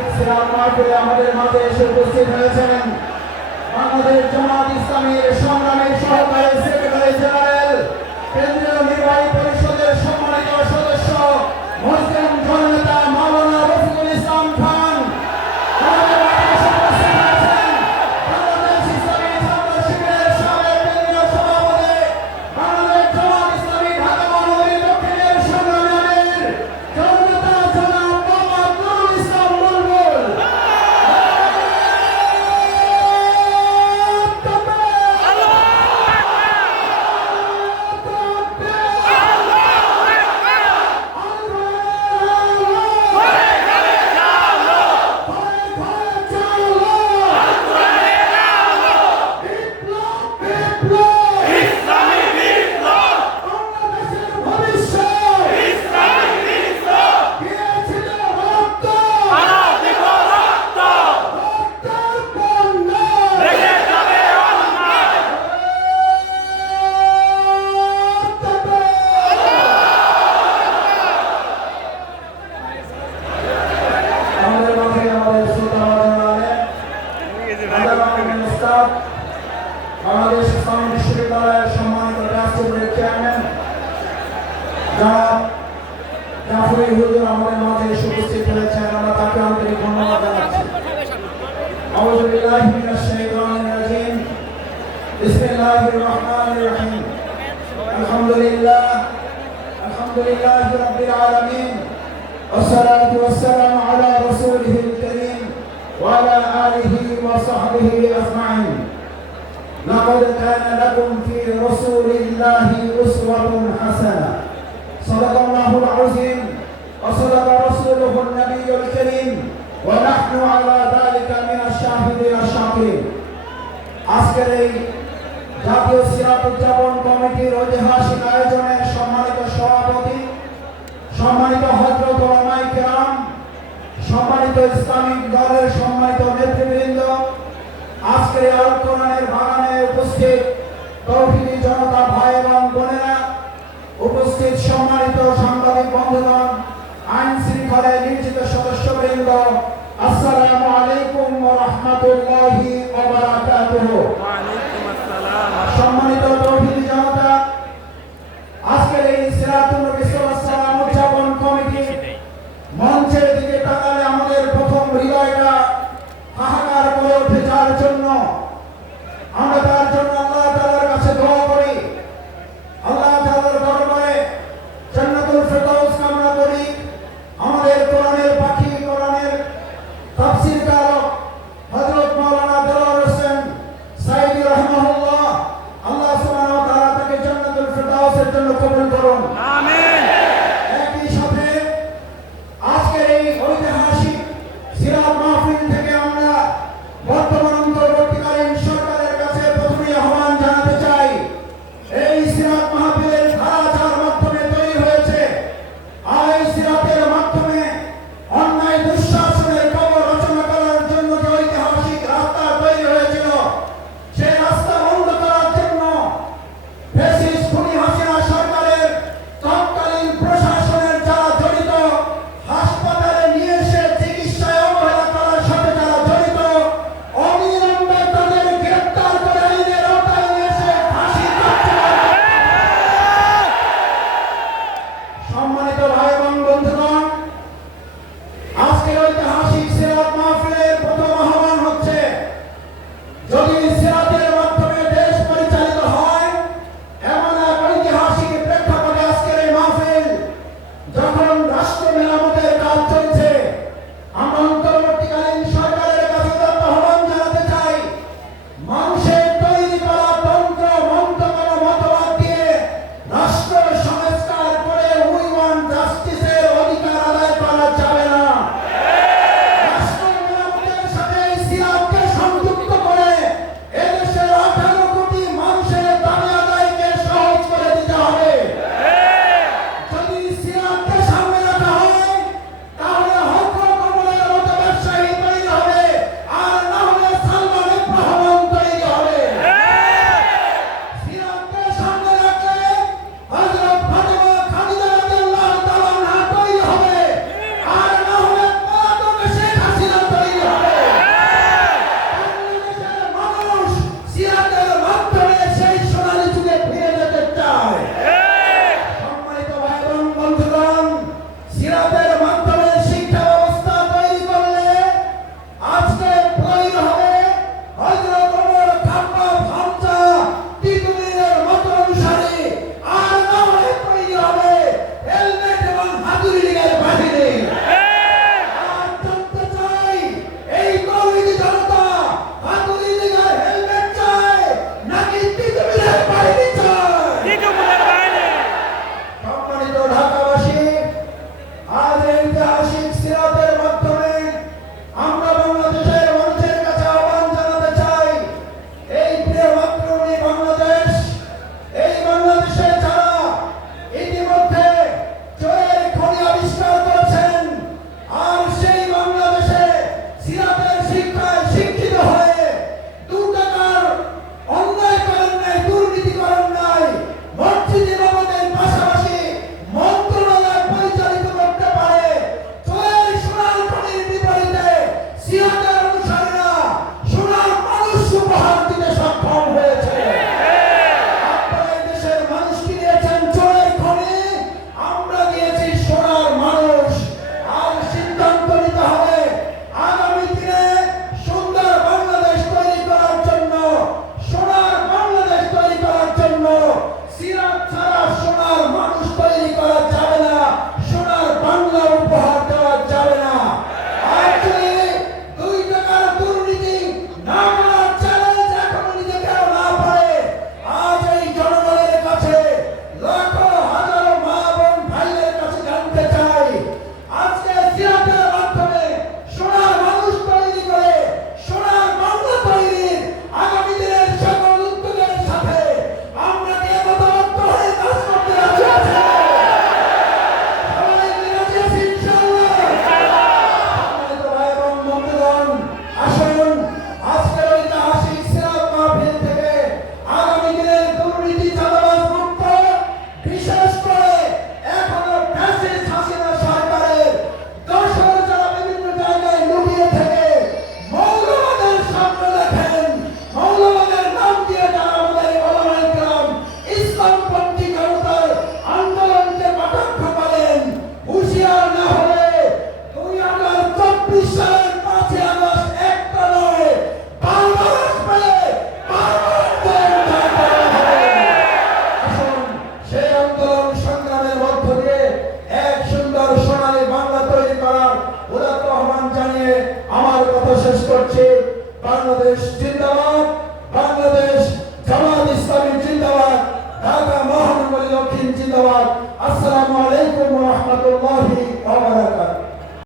আজকের সিরাত মাহফিলে আমাদের মাঝে এসে উপস্থিত হয়েছেন বাংলাদেশ জামাত ইসলামীর সংগ্রামী সহকারী সেক্রেটারি জেনারেল, কেন্দ্রীয় নির্বাহী পরিষদের সম্মানিত সদস্য, মুসলিম জননেতা মাওলানা রফিকুল ইসলাম খান। আমাদের মাঝে এসে উপস্থিত হয়েছেন বাংলাদেশ ইসলামী ছাত্র শিবিরের সাবেক কেন্দ্রীয় সভাপতি, বাংলাদেশ জামাত ইসলামী ঢাকা মহানগরী দক্ষিণের সংগ্রামী আমির জননেতা জনাব মোহাম্মদ নুরুল ইসলাম বুলবুল। বাংলাদেশ ইসলামী বিশ্ববিদ্যালয়ের সম্মানিত রাষ্ট্রপতি চেয়ারম্যান জনাব জাফরি হুজুর আমাদের মাঝে এসে উপস্থিত হয়েছেন। আমরা তাকে আন্তরিক ধন্যবাদ জানাচ্ছি। আউযু বিল্লাহি মিনাশ শাইতানির রাজিম। বিসমিল্লাহির রহমানির রহিম। আলহামদুলিল্লাহি রাব্বিল আলামিন। والصلاة والسلام على رسوله الكريم وعلى آله وصحبه أجمعين. لقد كان لكم في رسول الله أسوة حسنة. صدق الله العظيم وصدق رسوله النبي الكريم ونحن على ذلك من الشاهدين الشاكرين. আজকের এই জাতীয় সিরাত উদযাপন কমিটির ঐতিহাসিক আয়োজনের সম্মানিত সভাপতি, সম্মানিত হযরত উলামায়ে কেরাম, সম্মানিত ইসলামিক দলের সম্মানিত নেতৃবৃন্দ, আজকের আল কোরআনের বাগানে উপস্থিত তৌহিদি জনতা ভাই এবং বোনেরা, উপস্থিত সম্মানিত সাংবাদিক বন্ধুগণ, আইন শৃঙ্খলায় নিয়োজিত সদস্যবৃন্দ, আসসালামু আলাইকুম ওয়া রাহমাতুল্লাহি ওয়া বারাকাতুহু। ওয়া আলাইকুম আসসালাম। সম্মানিত তৌহিদি জনতা, আজকের এই সিরাতুন নবী সাল্লাল্লাহু আলাইহি ওয়াসাল্লাম উদযাপন কমিটি মঞ্চের দিকে তাকালে আমাদের প্রথম হৃদয়টা হাহাকার করে ওঠে। যার জন্য আমরা তার জন্য আল্লাহ তাআলার কাছে দোয়া করি, আল্লাহ তাআলার দরবারে জান্নাতুল ফেরদাউস কামনা করি। আমাদের কোরআনের পাখি, কোরআনের তাফসীরকার হযরত মাওলানা দেলোয়ার হোসেন সাইদ শেষ করছি। বাংলাদেশ জিন্দাবাদ, বাংলাদেশ জামাত ইসলামী জিন্দাবাদ, ঢাকা মহানগরী দক্ষিণ জিন্দাবাদ। আসসালামু আলাইকুম ওয়া রাহমাতুল্লাহি ওয়া বারাকাতুহু।